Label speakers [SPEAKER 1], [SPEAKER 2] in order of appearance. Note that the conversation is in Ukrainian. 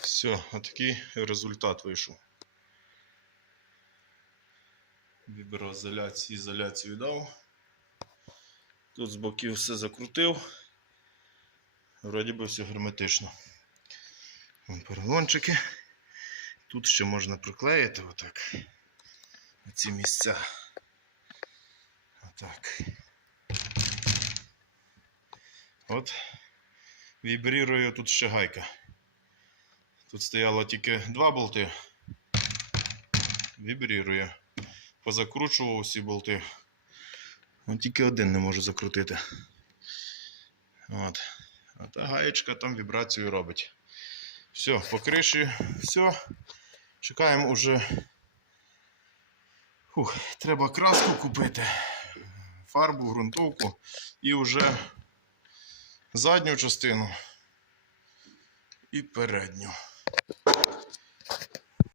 [SPEAKER 1] Все, отакий результат вийшов. Віброізоляцію ізоляцію дав. Тут з боків все закрутив. Вроді би все герметично. Вон поролончики. Тут ще можна приклеїти отак. На ці місця. Отак. От. Вібрірує тут ще гайка. Тут стояло тільки два болти. Вібрірує. Позакручував усі болти. От тільки один не можу закрутити. От. А та гаєчка там вібрацію робить. Все, по криші, все. Чекаємо уже. Фух, треба краску купити, фарбу, ґрунтовку і вже задню частину і передню.